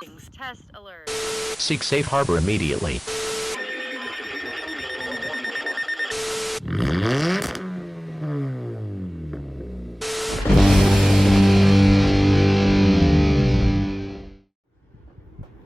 Test alert. Seek safe harbor immediately.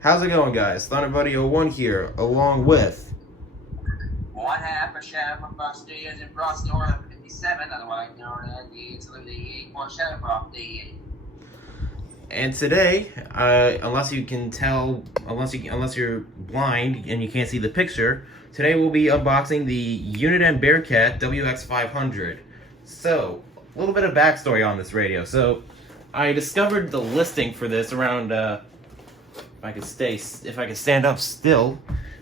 How's it going, guys? ThunderBuddy01 here, along with... One half a Shadow Fox Studios in Bronx, North 57, otherwise known as the Saluting 81 Shadow Fox Studios. And today, unless you can tell, unless you're blind and you can't see the picture, today we'll be unboxing the Uniden Bearcat WX500. So, a little bit of backstory on this radio. So, I discovered the listing for this around, if I could stand up still,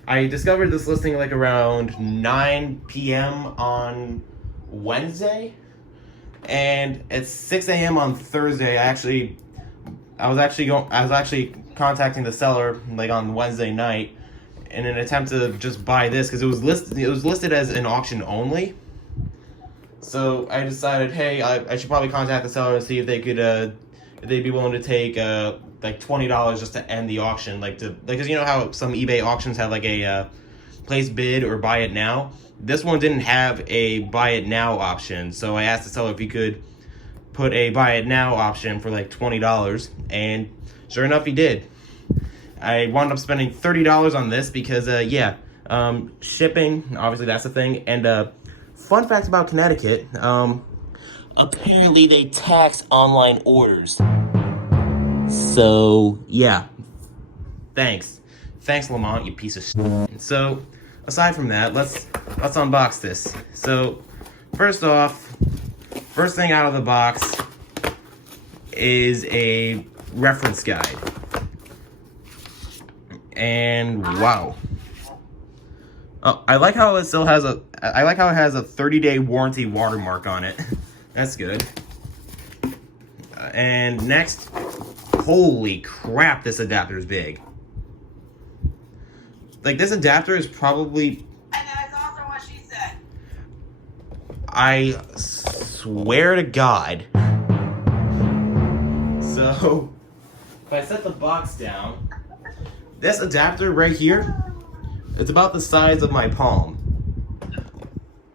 I discovered this listing like around 9 p.m. on Wednesday, and at 6 a.m. on Thursday, I was actually contacting the seller like on Wednesday night in an attempt to just buy this because it was listed as an auction only. So I decided, hey, I should probably contact the seller and see if they could if they'd be willing to take like $20 just to end the auction, because you know how some eBay auctions have like a place bid or buy it now. This one didn't have a buy it now option, so I asked the seller if he could put a buy it now option for like $20, and sure enough he did. I wound up spending $30 on this because shipping, obviously that's the thing. And fun fact about Connecticut, apparently they tax online orders. So yeah, thanks Lamont, you piece of shit. So aside from that, let's unbox this. So first thing out of the box is a reference guide. And wow. Oh, I like how it has a 30-day warranty watermark on it. That's good. And next, holy crap, this adapter is big. Like, this adapter is probably... And that's also what she said. I swear to God. So, if I set the box down, this adapter right here, it's about the size of my palm.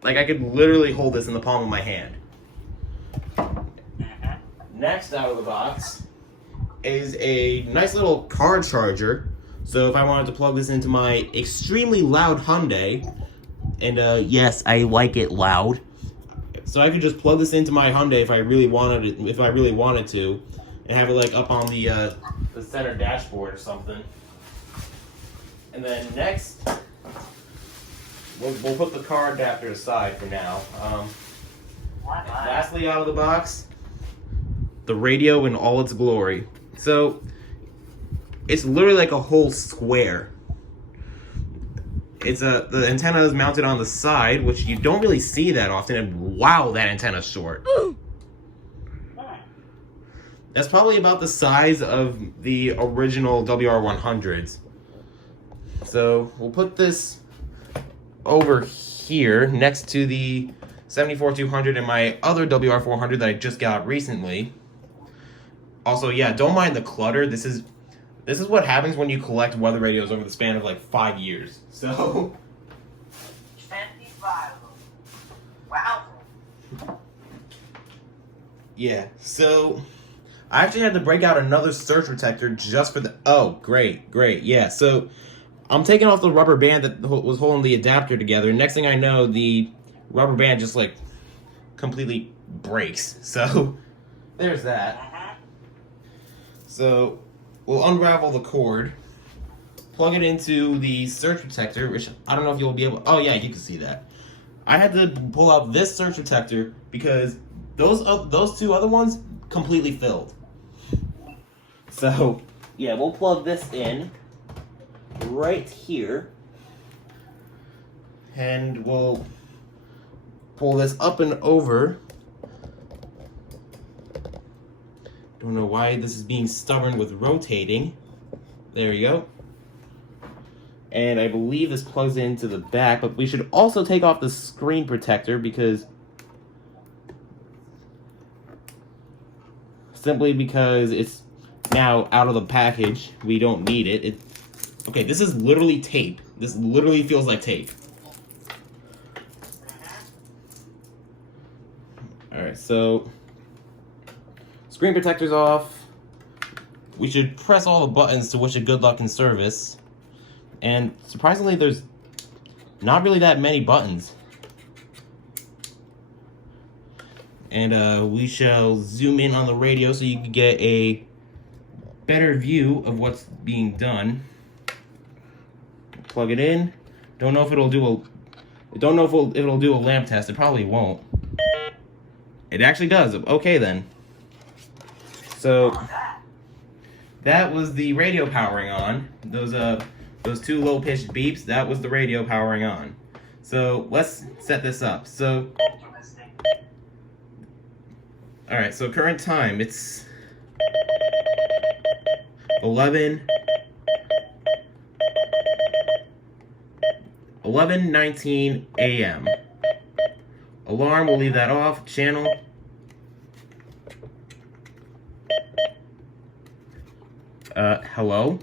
Like, I could literally hold this in the palm of my hand. Next out of the box is a nice little car charger. So if I wanted to plug this into my extremely loud Hyundai, and yes, I like it loud. So I could just plug this into my Hyundai if I really wanted to, and have it like up on the center dashboard or something. And then next, we'll put the car adapter aside for now. Lastly, out of the box, the radio in all its glory. So it's literally like a whole square. The antenna is mounted on the side, which you don't really see that often, and wow, that antenna's short. That's probably about the size of the original WR100s. So we'll put this over here next to the 74200 and my other WR400 that I just got recently. Also, yeah, don't mind the clutter. This is what happens when you collect weather radios over the span of like 5 years. So 25. Wow. yeah, so I actually had to break out another surge protector just for the... Oh, great, yeah. So I'm taking off the rubber band that was holding the adapter together. Next thing I know, the rubber band just like completely breaks. So there's that. So we'll unravel the cord, plug it into the surge protector, which I don't know if you'll be able... Oh yeah, you can see that. I had to pull out this surge protector because those two other ones completely filled. So yeah, we'll plug this in right here, and we'll pull this up and over. Don't know why this is being stubborn with rotating. There we go. And I believe this plugs into the back, but we should also take off the screen protector because simply because it's now out of the package. We don't need it. Okay, this is literally tape. This literally feels like tape. Alright, so screen protector's off. We should press all the buttons to wish it good luck in service. And surprisingly, there's not really that many buttons. And we shall zoom in on the radio so you can get a better view of what's being done. Plug it in. Don't know if it'll do a lamp test. It probably won't. It actually does. Okay then. So that was the radio powering on. Those two low-pitched beeps, that was the radio powering on. So let's set this up. So, alright, so current time, it's 11:19 a.m. Alarm, we'll leave that off. Channel. Hello?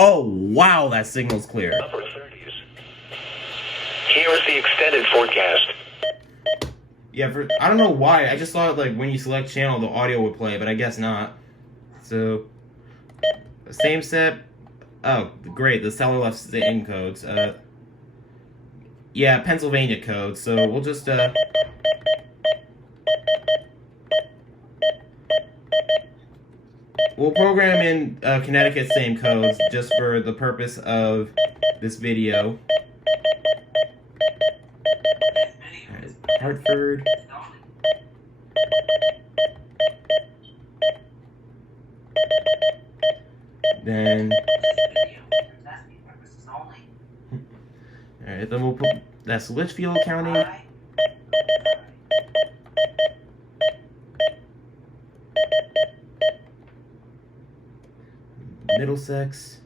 Oh, wow, that signal's clear. Upper 30s. Here is the extended forecast. Yeah, I don't know why. I just thought, like, when you select channel, the audio would play, but I guess not. So, same set. Oh, great, the seller left the in codes. Yeah, Pennsylvania code, so we'll just, we'll program in Connecticut same codes just for the purpose of this video. Right, Hartford. Then, alright, then we'll put, that's Litchfield County. Middlesex,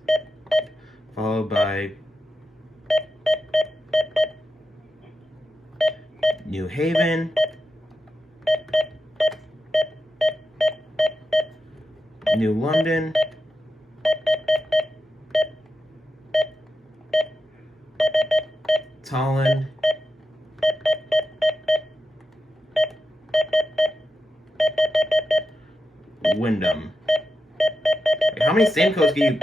followed by New Haven, New London, Tolland, Wyndham. How many same codes can you...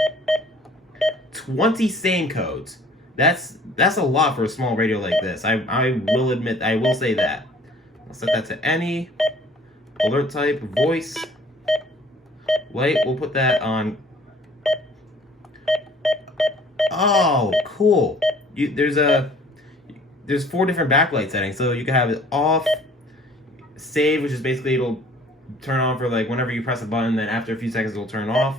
20 same codes. That's a lot for a small radio like this. I will admit, I will say that. I'll set that to any. Alert type, voice. Light, we'll put that on... Oh, cool. There's 4 different backlight settings. So you can have it off, save, which is basically it'll turn on for like whenever you press a button, then after a few seconds it'll turn off.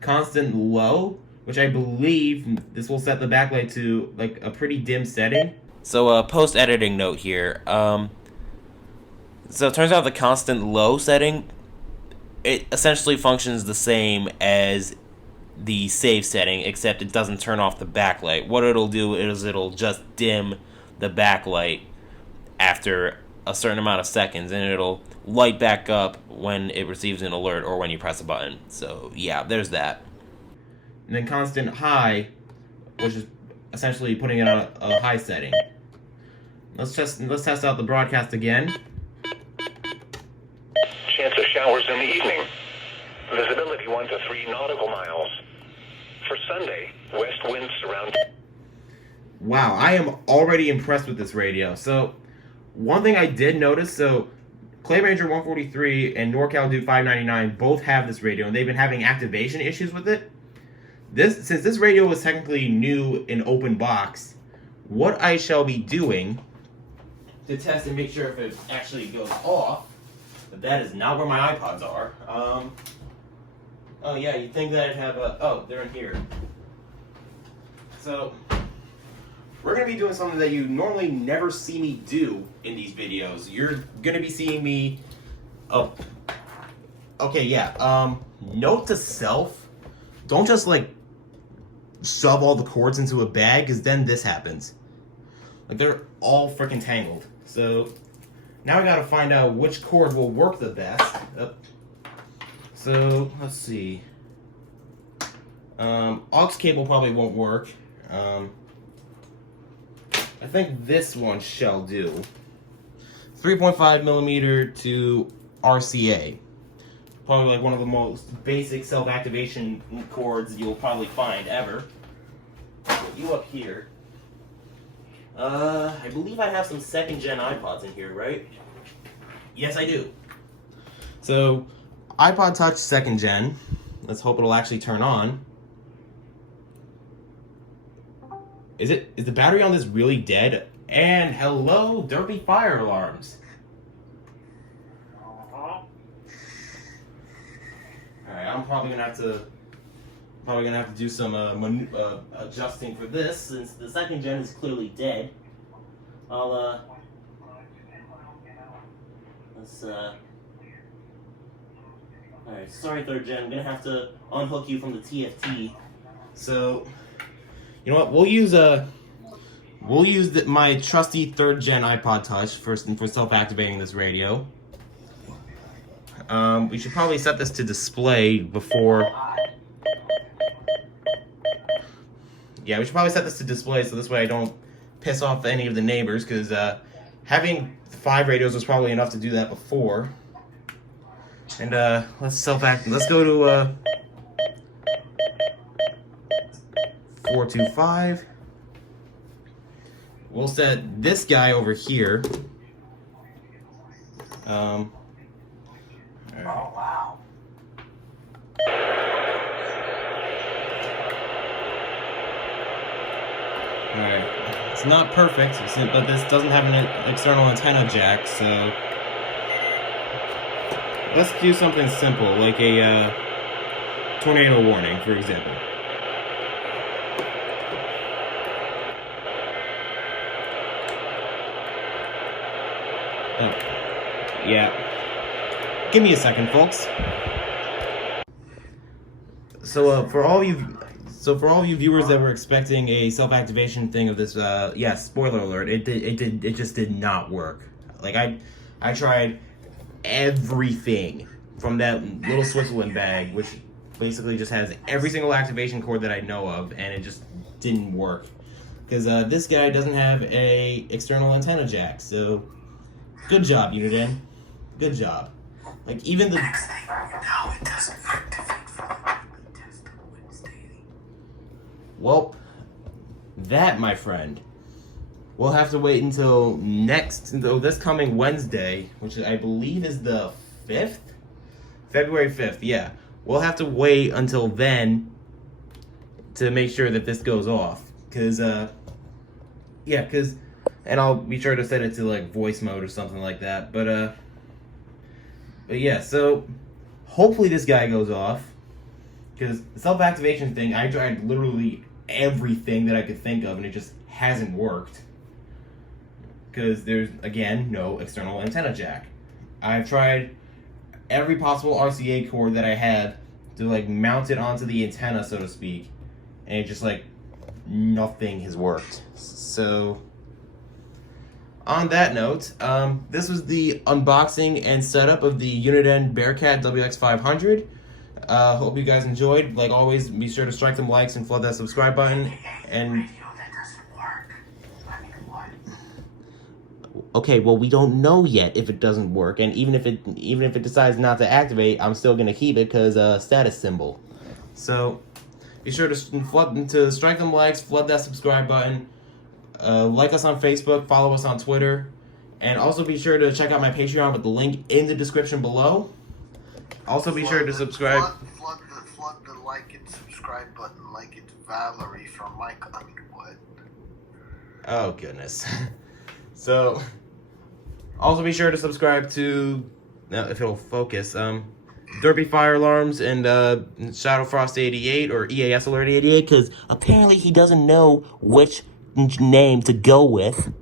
Constant low, which I believe this will set the backlight to like a pretty dim setting. So post-editing note here. So it turns out the constant low setting, it essentially functions the same as the save setting, except it doesn't turn off the backlight. What it'll do is it'll just dim the backlight after a certain amount of seconds, and it'll light back up when it receives an alert or when you press a button. So yeah, there's that. And then constant high, which is essentially putting it on a high setting. Let's test out the broadcast again. Chance of showers in the evening. Visibility 1 to 3 nautical miles. For Sunday, west winds surround. Wow, I am already impressed with this radio. So, one thing I did notice, so Clay Ranger 143 and NorCal Duke 599 both have this radio, and they've been having activation issues with it. Since this radio was technically new in open box, what I shall be doing to test and make sure if it actually goes off, but that is not where my iPods are. Oh yeah, you'd think that I'd have a... Oh, they're in here. So, we're going to be doing something that you normally never see me do in these videos. You're going to be seeing me... Oh. Okay, yeah. Note to self, don't just, like, shove all the cords into a bag, because then this happens. Like, they're all freaking tangled. So now I gotta find out which cord will work the best. So let's see. Aux cable probably won't work. I think this one shall do. 3.5 millimeter to RCA. Probably like one of the most basic self-activation cords you'll probably find ever. Put you up here. I believe I have some second gen iPods in here, right? Yes, I do. So, iPod Touch second gen. Let's hope it'll actually turn on. Is the battery on this really dead? And hello, derpy fire alarms. Alright, I'm probably gonna have to do some adjusting for this, since the second gen is clearly dead. Alright, sorry third gen, I'm gonna have to unhook you from the TFT. So, you know what, we'll use my trusty third gen iPod Touch for self-activating this radio. We should probably set this to display before. Yeah, we should probably set this to display so this way I don't piss off any of the neighbors, because having 5 radios was probably enough to do that before. And let's go to 425. We'll set this guy over here. Oh, wow. Alright, it's not perfect, but this doesn't have an external antenna jack, so let's do something simple, like a tornado warning, for example. Oh, yeah. Give me a second, folks. So for all you viewers that were expecting a self-activation thing of this, yeah, spoiler alert, it just did not work. Like I tried everything from that little Switzerland bag, which basically just has every single activation cord that I know of, and it just didn't work. Because this guy doesn't have a external antenna jack, so good job, Uniden. Good job. Like, even the... Next thing you know, it doesn't activate for the test on Wednesday. Well, that, my friend, we'll have to wait until this coming Wednesday, which I believe is the 5th? February 5th, yeah. We'll have to wait until then to make sure that this goes off. Because, and I'll be sure to set it to, like, voice mode or something like that. But yeah, so hopefully this guy goes off. Because the self-activation thing, I tried literally everything that I could think of, and it just hasn't worked. Because there's, again, no external antenna jack. I've tried every possible RCA cord that I have to, like, mount it onto the antenna, so to speak. And it just, like, nothing has worked. So, on that note, this was the unboxing and setup of the Uniden Bearcat WX500. Hope you guys enjoyed. Like always, be sure to strike them likes and flood that subscribe button. And okay, well, we don't know yet if it doesn't work, and even if it decides not to activate, I'm still gonna keep it because status symbol. So be sure to strike them likes, flood that subscribe button. Like us on Facebook, follow us on Twitter, and also be sure to check out my Patreon with the link in the description below. Also be sure to subscribe. Flood the like and subscribe button like it's Valerie from Mike Underwood. Oh, goodness. So, also be sure to subscribe to, if it'll focus, Derpy Fire Alarms and Shadow Frost 88 or EAS Alert 88, because apparently he doesn't know which name to go with.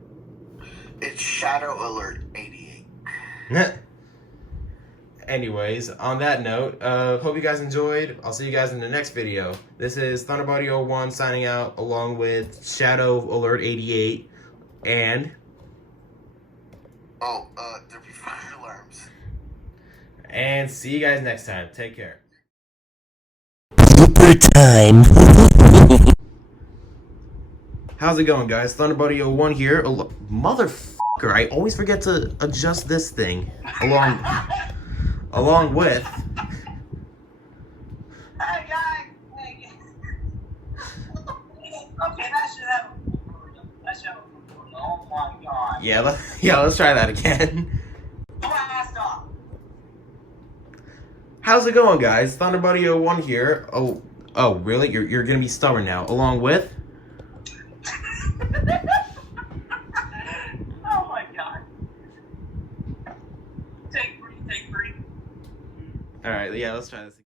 It's Shadow Alert 88. Anyways, on that note, hope you guys enjoyed. I'll see you guys in the next video. This is Thunderbody 01 signing out along with Shadow Alert 88. And there'll be fire alarms. and see you guys next time. Take care. Super time. How's it going, guys? ThunderBuddy01 here. Motherfucker, I always forget to adjust this thing along with. Hey guys! Hey guys! Okay, that should have a oh my god. Yeah, let's try that again. Blast off! How's it going, guys? ThunderBuddy01 here. Oh, really? You're gonna be stubborn now. Along with. Oh my god. Take three. All right, yeah, let's try this again.